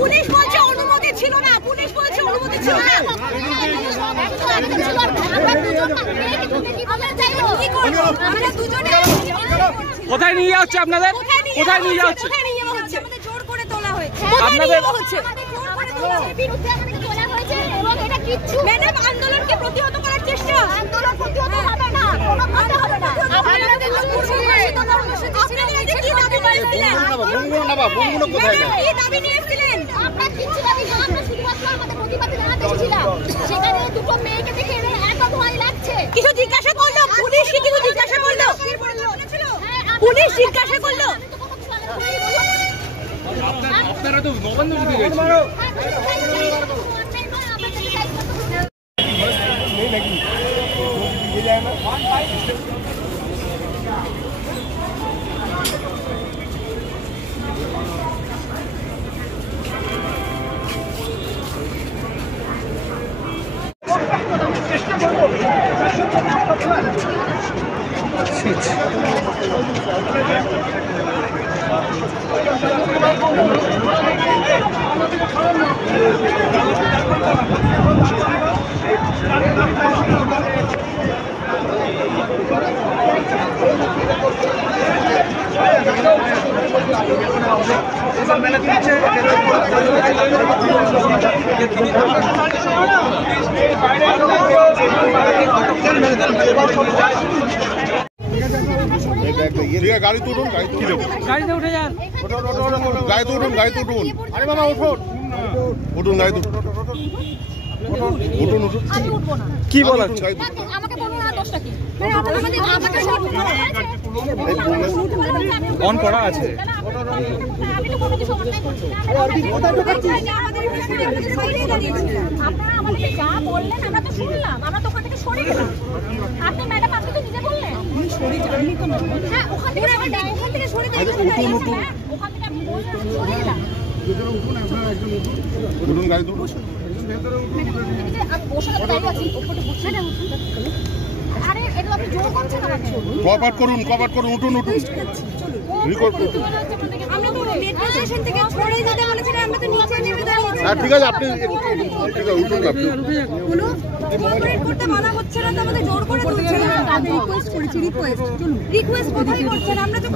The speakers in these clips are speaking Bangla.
পুলিশ বলছে অনুমতি ছিল না, পুলিশ বলছে অনুমতি ছিল না। কোথায় নিয়ে যাচ্ছে আপনাদের? কোথায় নিয়ে যাচ্ছে? আমাদের জোর করে তোলা হয়েছে। আপনাদের ম্যাডাম আন্দোলনকে প্রতিহত করার চেষ্টা। আন্দোলন প্রতিহত হবে না, কোনোভাবে হবে না। আপনারা কি দাবি নিয়েছিলেন? আমরা কিছু দাবি না, আমরা শুধুমাত্র আমাদের প্রতিবাদ জানাতে এসেছিলাম। সেখানে দুটো মেয়েকে দেখে একা ভয় লাগছে। কিছু জিজ্ঞাসা করলো পুলিশ? কি কিছু জিজ্ঞাসা করলো? পুলিশ জিজ্ঞাসা করলো? আপনারা তো নবান্ন দিতে গেছেন। গাড়ি তো উঠুন, গাড়িতে উঠে যান, গাড়িতে উঠুন, গাড়িতে উঠুন। আরে বাবা উঠুন, উঠুন গাড়িতে উঠুন, উঠুন উঠুন। কি বলাচ্ছে? আমাকে বলুন না দোষটা কি? অন করা আছে। আমি তো কোনো কিছু অন্যায় করছি না। আপনারা আমাদেরকে যা বললেন আমরা তো শুনলাম, আমরা তো ওখান থেকে সরে গেলাম। আপনি ম্যাডাম আপনি তো নিজে বললেন সরে যাননি তো। হ্যাঁ ওখান থেকে সরে যাই, ওখান থেকে সরে যাই, উঠুন উঠুন। ওখান থেকে আমি বললাম সরে গেলাম। উঠুন গাড়িতে উঠুন। আরে এটা আপনি জোর করছেন আমাকে। কপাট করুন, কপাট করুন, উঠুন উঠুন। রিকর্ড করুন। আমরা তো মেট্রো স্টেশন থেকে ছড়ে যেতে বলেছিলাম, আমরা তো নিচে নেমে দাঁড়িয়েছি। হ্যাঁ ঠিক আছে, আপনি ঠিক আছে উঠুন। আপনি হলো কোঅপারেট করতে মানা হচ্ছে না, তো আমাদের জোর করে তুলছে না। তাদের রিকোয়েস্ট করেছি, রিকোয়েস্ট কোথায় করছেন? আমরা তো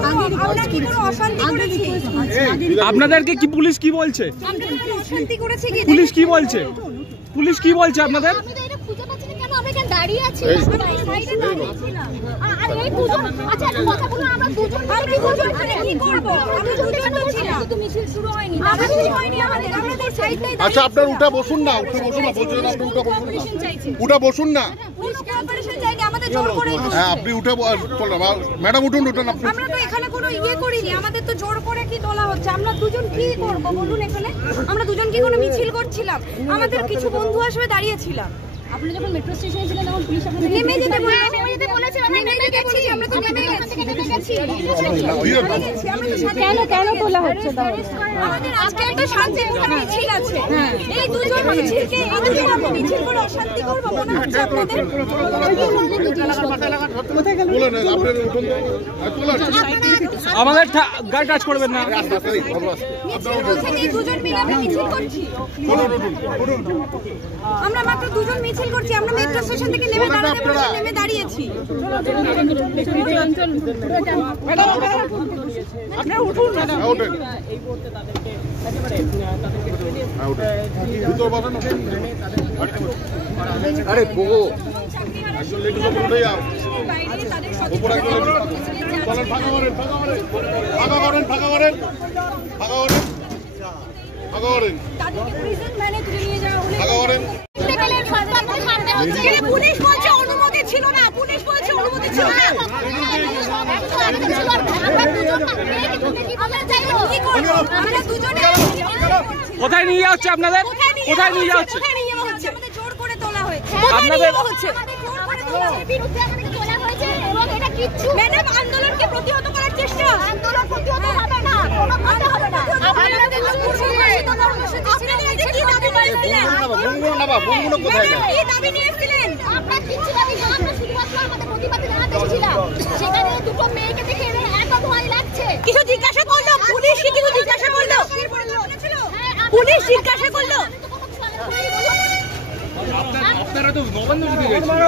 আমরা কি কোনো অশান্তি করেছি? আপনাদেরকে কি পুলিশ কি বলছে? আমরা তো কোনো অশান্তি করেছি কি? পুলিশ কি বলছে? পুলিশ কি বলছে আপনাদের? আমি তো এটা খুঁজে পাচ্ছি না, কেন আমরা এখানে দাঁড়িয়ে আছি? আমরা এই সাইডে দাঁড়িয়ে ছিলাম। আর এই দুজন, আচ্ছা একটা কথা বলুন, আমরা দুজন মানে কি করব? আমরা দুজন ছিলাম, তো মিছিল শুরু হয়নি, দাঁড়ানো হয়নি আমাদের, আমরা এই সাইডটাই দাঁড়িয়ে। আচ্ছা আপনার উঠে বসুন না, উঠে বসুন না, বলছিলেন আপনি উঠে বসুন না, উঠে বসুন না। পুলিশ কোঅপারেশন চাইনি, আমাদের জোর করে তুলছে। হ্যাঁ আপনি উঠে চলেন ম্যাডাম, উঠুন উঠুন। আপনি আমরা তো এখানে কোনো ইয়ে করিনি, আমাদের তো জোর করে কি তোলা হচ্ছে। আমরা দুজন কি করব বলুন? এখানে আমরা দুজন কি কোনো মিছিল করছিলাম? আমাদের কিছু বন্ধু আসবে দাঁড়িয়েছিলাম। আপনি যখন মেট্রো স্টেশনে ছিলেন তখন পুলিশ আপনাদের নেমে যেতে বলেছে। আমরা নেমে গেছি, আমরা তো নেমে গেছি। কেন তোলা হচ্ছে? আমাদের আজকে একটা শান্তিপূর্ণ মিছিল আছে। এই দুজন মিছিলকে আমরা মিছিল করে অশান্তি করব মনে হচ্ছে আপনাদের? আমাদের গাড়ি টাচ করবেন না। দুজন মিলে আমরা মিছিল করছি, আমরা মাত্র দুজন মিছিল করছি। আমরা মেট্রো স্টেশন থেকে নেমে দাঁড়িয়েছি। আরে বগো পুলিশ বলছে অনুমতি ছিল না, পুলিশ বলছে অনুমতি ছিল না। কোথায় নিয়ে যাচ্ছে আপনাদের? কোথায় নিয়ে যাচ্ছে? আমাদের জোর করে তোলা হয়েছে। আপনাদের ম্যাডাম আন্দোলনকে প্রতিহত করার চেষ্টা। আন্দোলন প্রতিহত হবে না, কোনোভাবে হবে না। আপনারা কি দাবি নিয়েছিলেন? আমরা কিছু দাবি না, আমরা শুধুমাত্র আমাদের প্রতিবাদ জানাতে এসেছিলাম। সেখানে দুটো মেয়েকে দেখে একা ভয় লাগছে। কিছু জিজ্ঞাসা করলো পুলিশ? কি কিছু জিজ্ঞাসা করলো? পুলিশ জিজ্ঞাসা করলো আপনারা তো নবান্ন দিতে গেছেন।